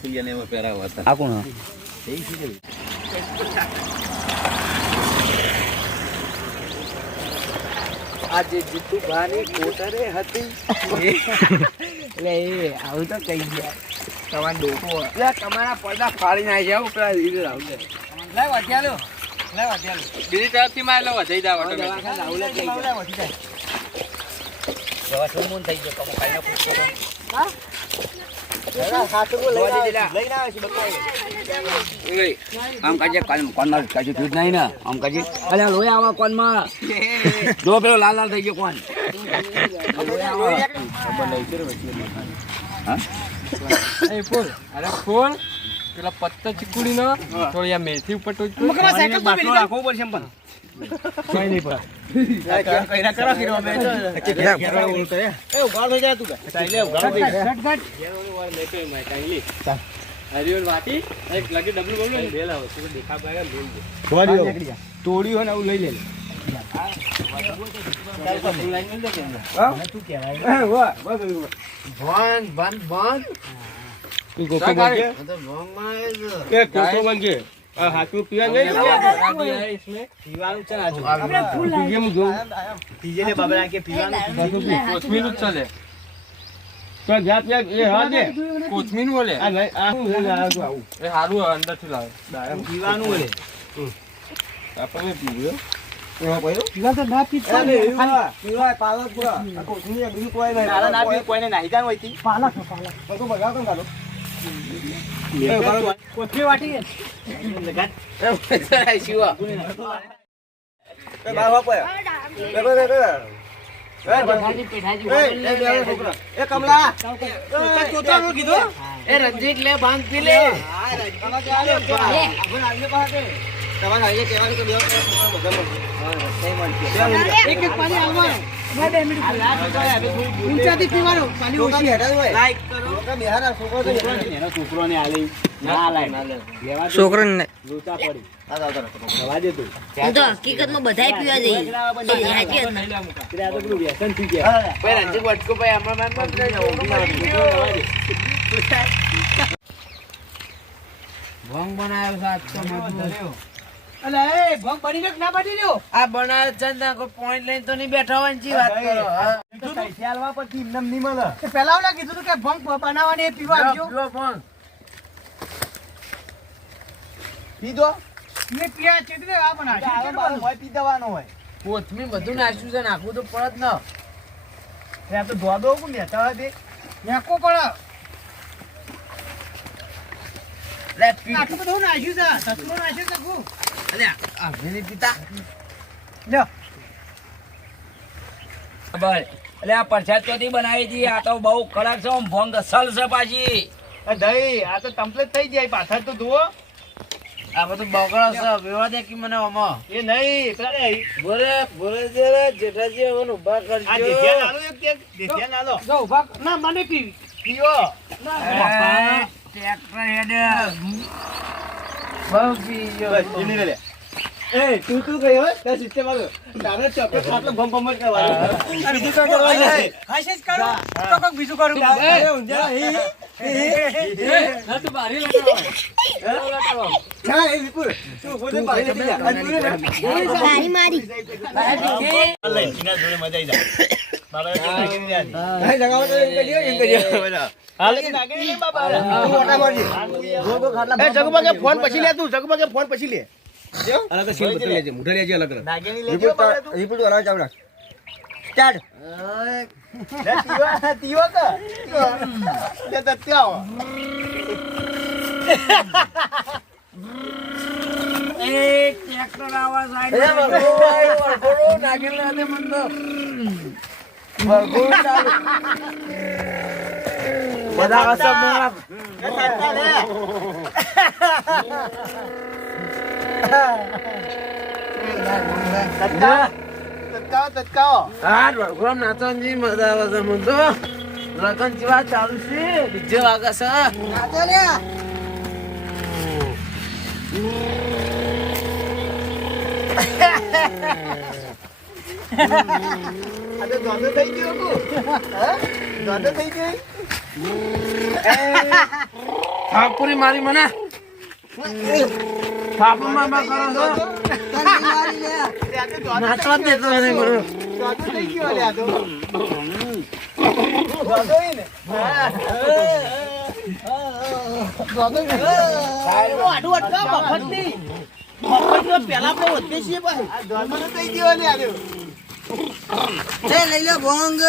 ફિલિયાને એમાં પહેરાવા હતા. આ કોણ? આજે જીતુ ભાની કોટરે હતી એટલે એ આવું તો કહી ગયા તમારા ડોકો એટલે તમારા પડદા ફાડી નાખી આવું પેલા લીધે રાવ છે લે વધ્યા બીજી તરફથી માં લો વધી જાવ જવા શું મન થઈ ગયો કમો કાઈનો પૂછતો તો હા આમ કાજે કોનમાં કાજે દૂધ નહીં ને આમ કાજે અલ્યા લોહી આવા કોનમાં જો પેલો લાલ લાલ થઈ ગયો કોણ એ ફૂલ અરે ફૂલ પેલા પત્તા ચીકુડી નો થોડી આ મેથી ઉપર તો બાટલો રાખવો પડશે પણ કઈ નહીં પર કઈરા કરો ફીરો મે એ ઉગાડ થઈ જાય તું ચાલે ઉગાડ થઈ જાય હરિયોન વાટી એક લગી ડબલ બોલ ને બે લાવો તો દેખા પાગા બોલ દે તોડી હોય ને આવું લઈ લે કોથમીર બોલે એ હારું અંદર થી લાવે પીવાનું બોલે આપણને પીવું કોઈને નાહી જાન હોય કોથમીર વાટી રંજીત લે ભાંગ પી લે છોકરાને તો હકીકતમાં બધાય પીવા જઈએ ભંગ બનાવ્યો અલે એ ભંગ બની ગયો ના બની રહ્યો આ બનાવ્યો ચંદા કોઈ પોઈન્ટ લઈને તો નહીં બેઠા હોય ને વાત કરો ચાલવા પછી ઇન્નમ નહીં મળે પેલા ઓલા કીધું તું કે ભંગ બનાવવાની એ પીવા આવજો ભંગ પીધો એ પીયા ચેતરે આ બનાવજો હોય પી દેવાનો હોય કોથમીર બધું નાખ્યું છે નાખવું તો પડત ન એ તો ધોદો કોણ લેતા હોય તે નાખો પડે લે પી આટલું બધું નાખ્યું છે સસલું નાખ્યું છે કુ અલ્યા આ મેને પિતા લ્યો બસ એટલે આ પ્રસાદ ચોથી બનાવી હતી આ તો બહુ કડક છે આમ ભંગ અસલ છે પાછી દહીં આ તો કમ્પ્લીટ થઈ જાય પાછળ તો ધુઓ આ બધું બગડો છે વેવા દે કે મને આમાં એ નહીં પેલા બોરે જરા જેઠાજી હવે ઉભા આ કરજો દેખ્યા નાલો એક દેખ્યા નાલો જો ઉભા ના મને પીવો ના ટ્રેક્ટર હેડ બહુ પીજો એ તું ગયો તે સિસ્ટમ આલો તારે ચોકલેટ ખાટલો ભમ ભમ કરવાનો આ બીજું શું કરવાનું છે ખાશે જ કરો તો કોક બીજું કરું એ ઊંજા ના તું બારી લગાવ હા એ વિપુર તું બોલે બારી મારી મારી લે ઇના જોડે મજા આવી જાય બાબા હા લગાવો તો એમ કરીયો હાલ કે નાગે ને બાબા તું ઓટા મારજી ગો ખાટલા એ જગબગે ફોન પછી લે તું જગબગે ફોન પછી લે અલગ તો સીલ બદલી લેજે મુઠા લેજે અલગ નાગેની લેજે બાબા તું રિપોર્ટ કરાવ ચાવડા સ્ટાર્ટ લે તીવા કા તે તત્યાઓ એ ટ્રેક્ટર આવાજ આવી વરગોડો નાગેલ ને મંદ વરગોડો ચાલુ બધા કસમ મારા તત્કાઓ હા વરગોડો નાચનજી મજા આવે છે મન તો લગન જેવા ચાલુ છે ડીજે વાગે છે નાચો લ્યા અરે દોડો થઈ ગયો કો હા દોડો થઈ ગઈ થાપુરી મારી મને થાપુ માં કરો છો નાચવા જ દેતો નહીં બરો લઈ લો ભોંગ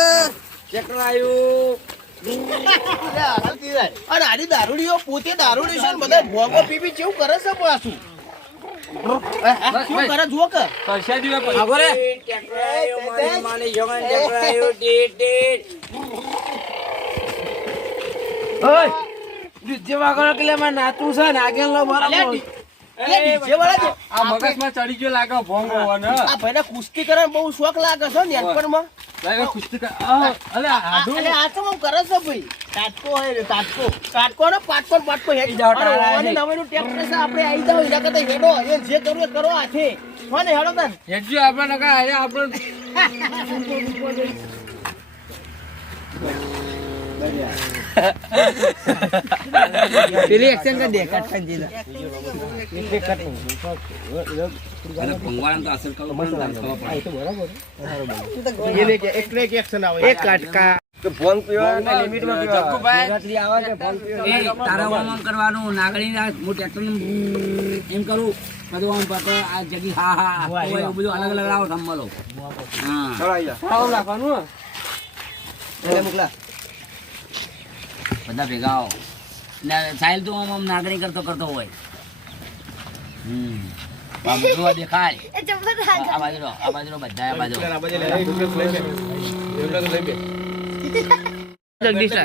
દારૂડીઓ પોતે દારૂડી છે ને બધા ભોગો પીપી કેવું કરે છે પાછું શું કરે જુઓ કે જેવા કરો કે માં નાતું છે ને આગળ નો આ મગજમાં ચડી ગયો લાગે ભોંગો આ ભાઈને કુસ્તી કરે બહુ શોખ લાગે છે ને એરપરમાં કુસ્તી આ તો હું કરે છે ભાઈ તાટકો હે રે તાટકો ને પાટકો હેડી જાવ અને નવેનું ટ્રેક્ટર છે આપણે આવી જાવ એના કરતા હેડો એ જે કરવું એ કરો હાથે કોને હેડો તન હેડજો આપણે નકા આયા આપણે પેલી એક્શન કર દે કટ કરી દીધા અને ભંગવાળાને તો અસર કરવો પડે ને ખબર પડે. એને કે એક એક્શન આવે એક કટકા ભોંગ પીવા લિમિટમાં પીવા રાત્રી આવે કે ફોન એ તારા આમ કરવાનું નાગણી હું ટ્રેક્ટર એમ કરું બધું આમ પાછો આ જગી હા હા હોય એવું બધું અલગ અલગ આવો સંભાળો હા ખાવ નાખવાનું એટલે મોકલા બધા ભેગા આવો ને સાહેલ તો આમ નાગણી કરતો હોય બાબુ દેખાય આ બાજુ બધા આ બાજુ જગદીશ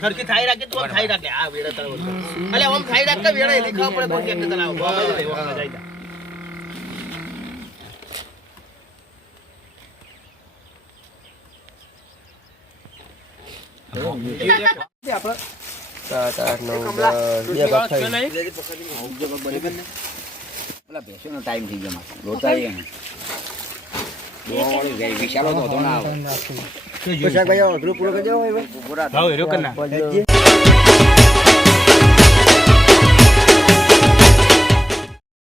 ખરકી થાઈ રાખે તો ખાઈ રાખે આ વેડા તળો અલે ઓમ ખાઈ રાખે વેડા દેખાવ પડે કોણ કે તલાવ પેલા ભેંસોનો ટાઈમ થઈ ગયો મારે લોટા એને દોડી ગઈ વિશાલો તો ના આવે ભાઈ પૂરો કરી દો